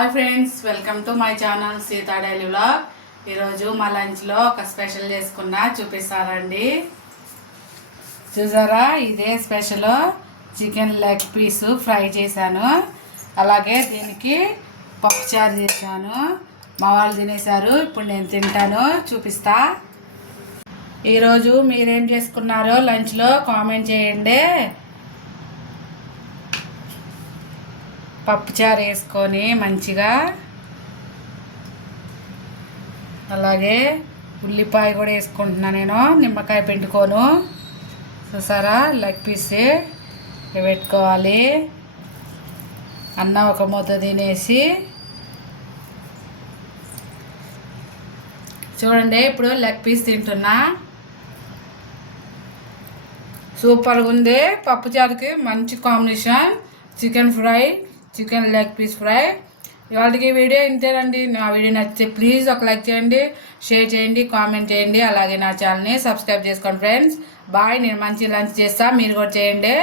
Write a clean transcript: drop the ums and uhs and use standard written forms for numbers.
Hi friends, welcome to my channel Sita daily vlog. ఈరోజు మా లంచ్లో ఒక స్పెషల్ చేసుకున్నా చూపిస్తారండి. చూసారా, ఇదే special chicken leg piece fry చేశాను. అలాగే దీనికి పప్పుచారు చేశాను. మా వాళ్ళు తినేశారు. ఇప్పుడు నేను తింటాను, చూపిస్తా. ఈరోజు మీరేం చేసుకున్నారో లంచ్లో కామెంట్ చేయండి. పప్పుచారు వేసుకొని మంచిగా, అలాగే ఉల్లిపాయ కూడా వేసుకుంటున్నా నేను, నిమ్మకాయ పిండుకోను. చూసారా, లెగ్ పీస్ పెట్టుకోవాలి. అన్నం ఒక ముద్ద తినేసి చూడండి. ఇప్పుడు లెగ్ పీస్ తింటున్నా. సూపర్గా ఉంది. పప్పుచారుకి మంచి combination chicken fry, chicken leg piece fry. ఇవాళకి వీడియో ఇంతేనండి. నా వీడియో నచ్చితే ప్లీజ్ ఒక లైక్ చేయండి, షేర్ చేయండి, కామెంట్ చేయండి. అలాగే నా ఛానల్ని సబ్స్క్రైబ్ చేసుకోండి ఫ్రెండ్స్. బాయ్. నేను మంచి లంచ్ చేస్తా, మీరు కూడా చేయండి.